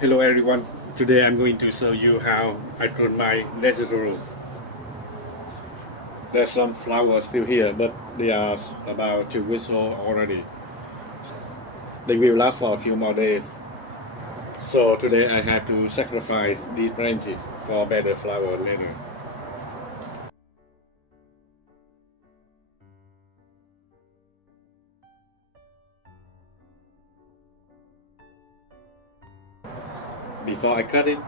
Hello everyone. Today I'm going to show you how I prune my rose. There's some flowers still here, but they are about 2 weeks old already. They will last for a few more days. So today I have to sacrifice these branches for better flower later. Before I cut it,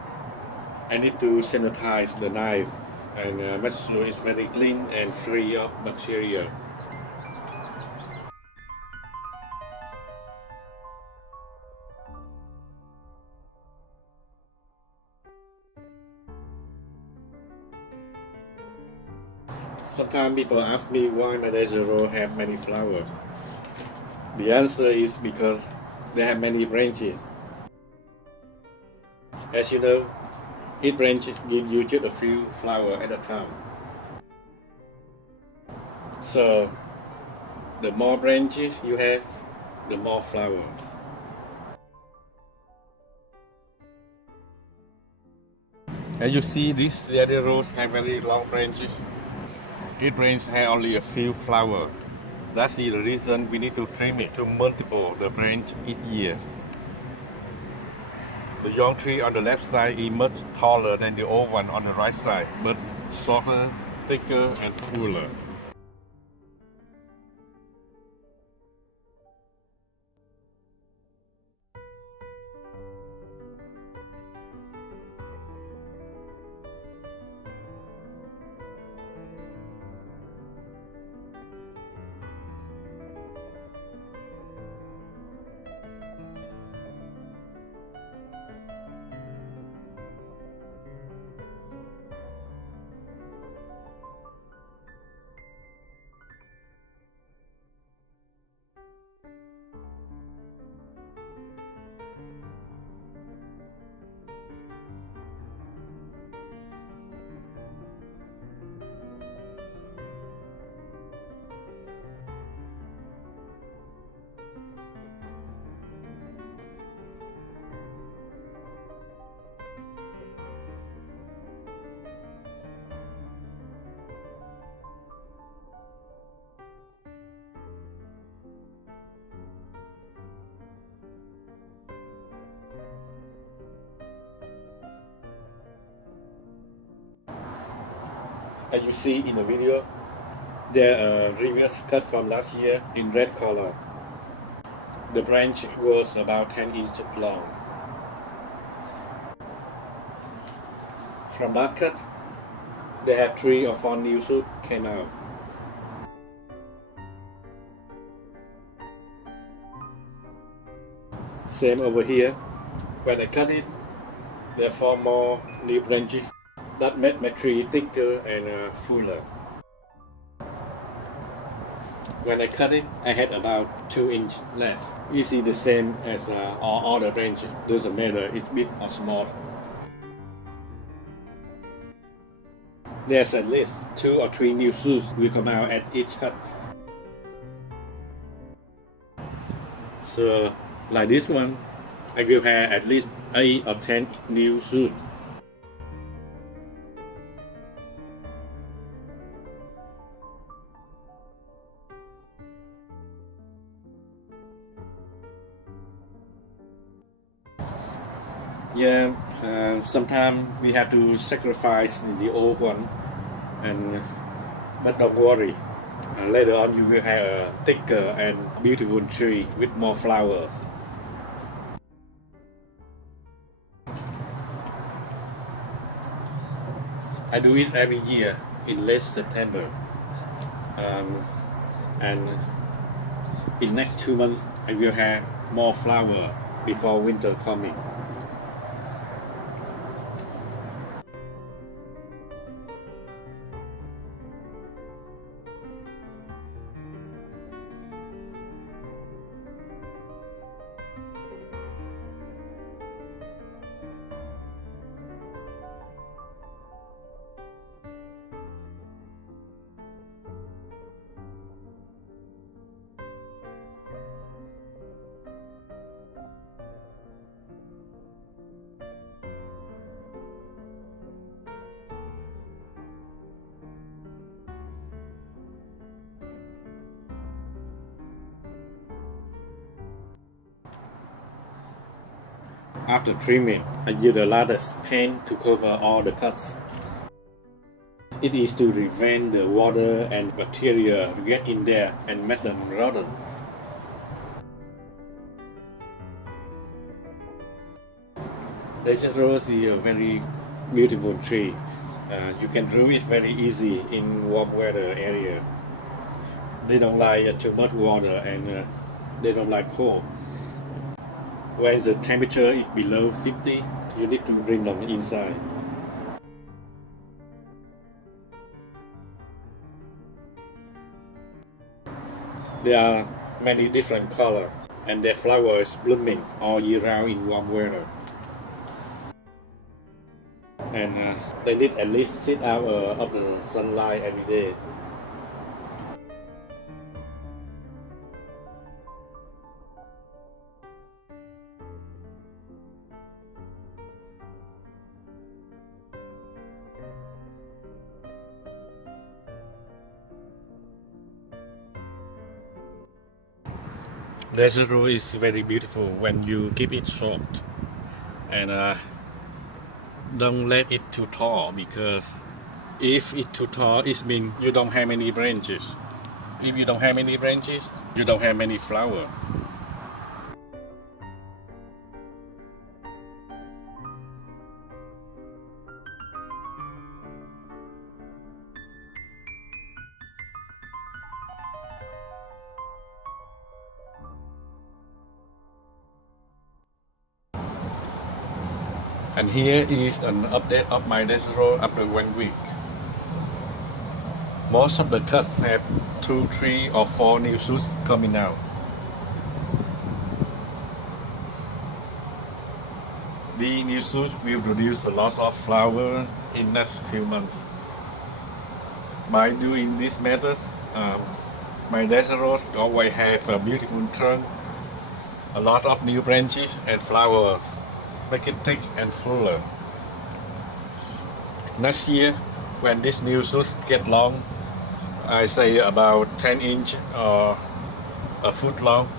I need to sanitize the knife and make sure it's very clean and free of bacteria. Sometimes people ask me why my rose have many flowers. The answer is because they have many branches. As you know, each branch gives you just a few flowers at a time. So the more branches you have, the more flowers. As you see, these red rose have very long branches. Each branch has only a few flowers. That's the reason we need to trim it to multiple the branch each year. The young tree on the left side is much taller than the old one on the right side, but shorter, thicker, and fuller. As you see in the video, there are reverse cut from last year in red color. The branch was about 10 inches long. From that cut, they have 3 or 4 new shoots came out. Same over here. When I cut it, there are 4 more new branches that made my tree thicker and fuller. When I cut it, I had about 2 inches left. You see the same as all other branches. Doesn't matter it's big or small. There's at least 2 or 3 new shoots will come out at each cut. So, like this one, I will have at least 8 or 10 new shoots. Yeah, sometimes we have to sacrifice the old one, but don't worry. Later on, you will have a thicker and beautiful tree with more flowers. I do it every year in late September, and in next 2 months, I will have more flower before winter coming. After trimming, I use the lattice paint to cover all the cuts. It is to prevent the water and bacteria to get in there and make them rotten. Desert rose is a very beautiful tree. You can grow it very easy in warm weather area. They don't like too much water and they don't like cold. When the temperature is below 50, you need to bring them inside. There are many different colors and their flowers blooming all year round in warm weather. And they need at least 6 hours of the sunlight every day. Desert rose is very beautiful when you keep it short, and don't let it too tall, because if it's too tall, it means you don't have many branches. If you don't have many branches, you don't have many flowers. And here is an update of my desert rose after 1 week. Most of the cuts have 2, 3 or 4 new shoots coming out. The new shoots will produce a lot of flower in next few months. By doing this method, my desert rose always have a beautiful trunk, a lot of new branches and flowers, make it thick and fuller. Next year, when this new shoots get long, I say about 10 inch or a foot long,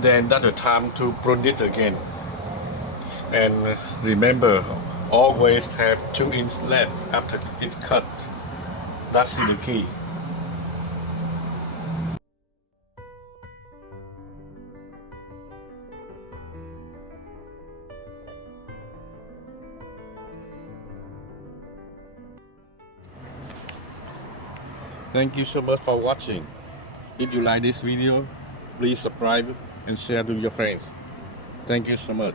then that's the time to prune it again. And remember, always have 2 inch left after it cut. That's the key. Thank you so much for watching. If you like this video, please subscribe and share to your friends. Thank you so much.